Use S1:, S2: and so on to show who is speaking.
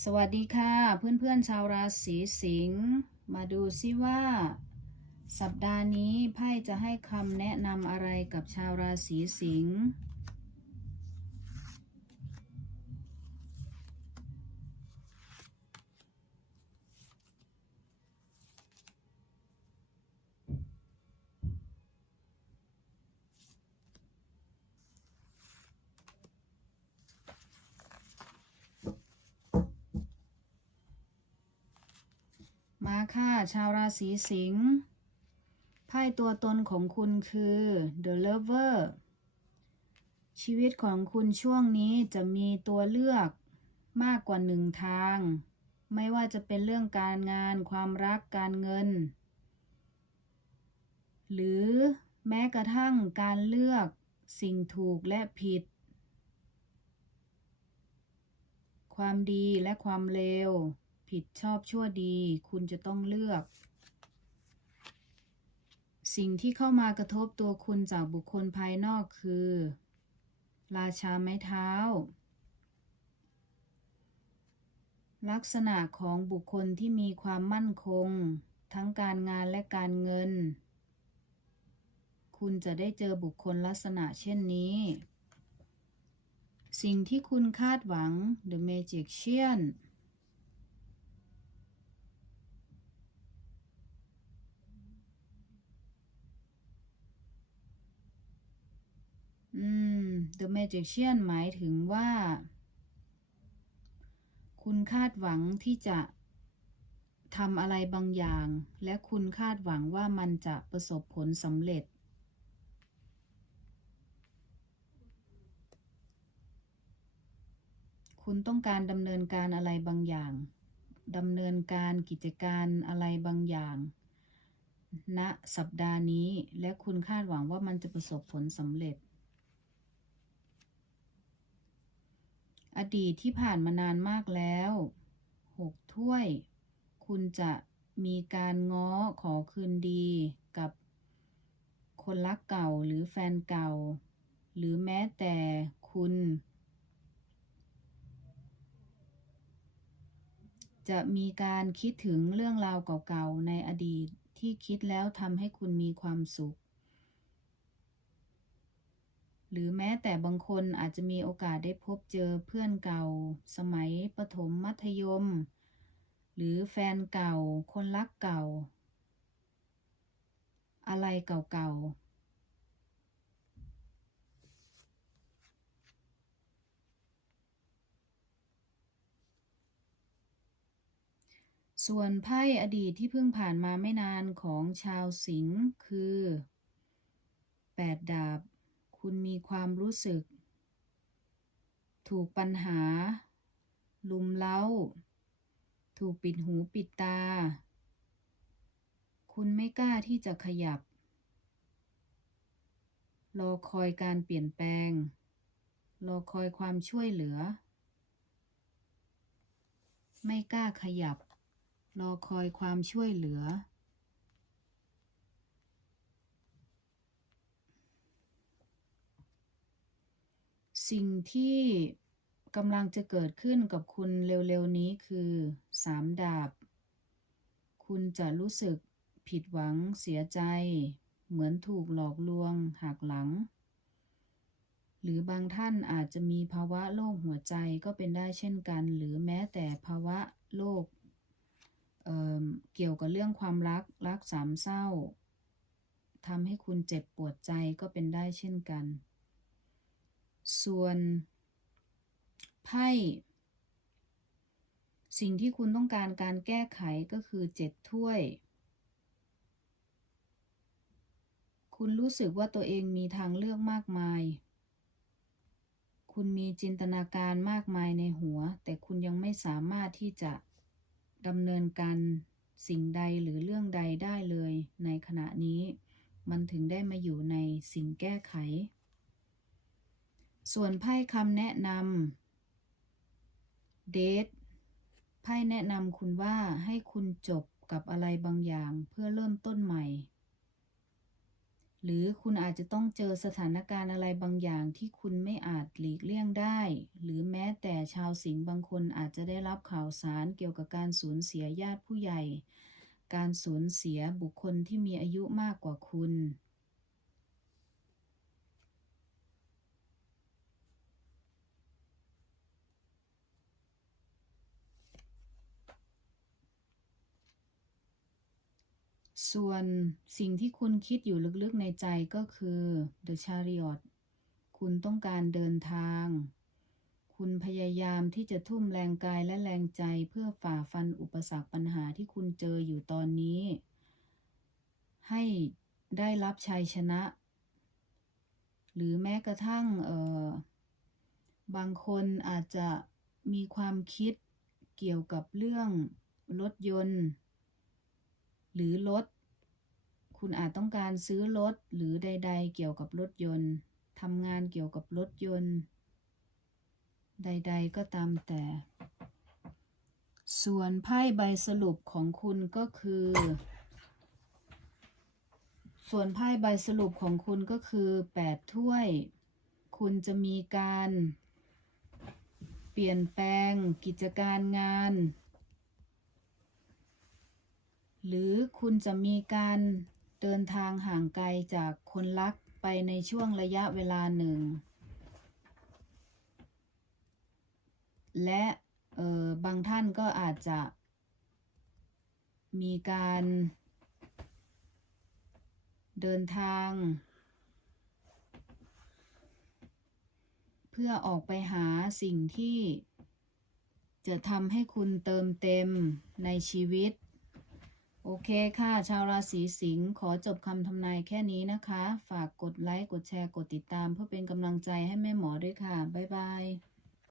S1: สวัสดีค่ะเพื่อนๆชาวราศีสิงห์มาดูซิว่า สัปดาห์นี้ไพ่จะให้คำแนะนำอะไรกับชาวราศีสิงห์ ค่ะ ชาวราศีสิงห์ไพ่ตัวตนของคุณคือ The Lover ชีวิตของคุณช่วงนี้จะมีตัวเลือกมากกว่าหนึ่งทาง ไม่ว่าจะเป็นเรื่องการงานความรักการเงิน หรือแม้กระทั่งการเลือกสิ่งถูกและผิด ความดีและความเลว ผิดชอบชั่วดี คุณจะต้องเลือก สิ่งที่เข้ามากระทบตัวคุณจากบุคคลภายนอกคือ ราชาไม้เท้า ลักษณะของบุคคลที่มีความมั่นคง ทั้งการงานและการเงิน คุณจะได้เจอบุคคลลักษณะเช่นนี้สิ่งที่คุณคาดหวัง The Magician อืม The Magician หมายถึงว่า คุณคาดหวังที่จะทำอะไรบางอย่าง และคุณคาดหวังว่ามันจะประสบผลสำเร็จ คุณต้องการดำเนินการอะไรบางอย่างดำเนินการกิจการอะไรบางอย่างณสัปดาห์นี้ และคุณคาดหวังว่ามันจะประสบผลสำเร็จ อ ดีตที่ผ่านมานานมากแล้วหกถ้วย คุณจะมีการง้อขอคืนดีกับคนรักเก่าหรือแฟนเก่า หรือแม้แต่คุณ จะมีการคิดถึงเรื่องราวเก่าๆในอดีตที่คิดแล้วทำให้คุณมีความสุข หรือแม้แต่บางคนอาจจะมีโอกาสได้พบเจอเพื่อนเก่า สมัยประถมมัธยม หรือแฟนเก่า คนรักเก่า อะไรเก่าๆส่วนไพ่อดีตที่เพิ่งผ่านมาไม่นานของชาวสิงห์คือแปดดาบ คุณมีความรู้สึก ถูกปัญหา ลุมเล้า ถูกปิดหูปิดตา คุณไม่กล้าที่จะขยับ รอคอยการเปลี่ยนแปลง รอคอยความช่วยเหลือ ไม่กล้าขยับ รอคอยความช่วยเหลือ สิ่งที่กำลังจะเกิดขึ้นกับคุณเร็วๆนี้คือสามดาบ คุณจะรู้สึกผิดหวังเสียใจ เหมือนถูกหลอกลวงหักหลัง หรือบางท่านอาจจะมีภาวะโรคหัวใจก็เป็นได้เช่นกัน หรือแม้แต่ภาวะโรคเเกี่ยวกับเรื่องความรักรักสามเศร้าทำให้คุณเจ็บปวดใจก็เป็นได้เช่นกัน ส่วนไพ่สิ่งที่คุณต้องการการแก้ไขก็คือเจ็ดถ้วย คุณรู้สึกว่าตัวเองมีทางเลือกมากมาย คุณมีจินตนาการมากมายในหัว แต่คุณยังไม่สามารถที่จะดำเนินการสิ่งใดหรือเรื่องใดได้เลยในขณะนี้ มันถึงได้มาอยู่ในสิ่งแก้ไข ส่วนไพ่คำแนะนำเดทไพ่แนะนำคุณว่าให้คุณจบกับอะไรบางอย่างเพื่อเริ่มต้นใหม่ หรือคุณอาจจะต้องเจอสถานการณ์อะไรบางอย่างที่คุณไม่อาจหลีกเลี่ยงได้ หรือแม้แต่ชาวสิงห์บางคนอาจจะได้รับข่าวสารเกี่ยวกับการสูญเสียญาติผู้ใหญ่ การสูญเสียบุคคลที่มีอายุมากกว่าคุณ ส่วนสิ่งที่คุณคิดอยู่ลึกๆในใจก็คือ The Chariot คุณต้องการเดินทาง คุณพยายามที่จะทุ่มแรงกายและแรงใจเพื่อฝ่าฟันอุปสรรคปัญหาที่คุณเจออยู่ตอนนี้ ให้ได้รับชัยชนะ หรือแม้กระทั่งเอ่อบางคนอาจจะมีความคิดเกี่ยวกับเรื่องรถยนต์ หรือรถ คุณอาจต้องการซื้อรถหรือใด ๆ เกี่ยวกับรถยนต์ทำงานเกี่ยวกับรถยนต์ ใด ๆ ก็ตามแต่ ส่วนไพ่ใบสรุปของคุณก็คือ ส่วนไพ่ใบสรุปของคุณก็คือแปดถ้วย คุณจะมีการเปลี่ยนแปลงกิจการงาน หรือคุณจะมีการ เดินทางห่างไกลจากคนรักไปในช่วงระยะเวลาหนึ่ง และเออบางท่านก็อาจจะมีการเดินทาง เพื่อออกไปหาสิ่งที่จะทำให้คุณเติมเต็มในชีวิต โอเคค่ะ ชาวราศีสิงห์ขอจบคำทำนายแค่นี้นะคะ ฝากกดไลค์ กดแชร์ กดติดตาม เพื่อเป็นกำลังใจให้แม่หมอด้วยค่ะ บ๊ายบาย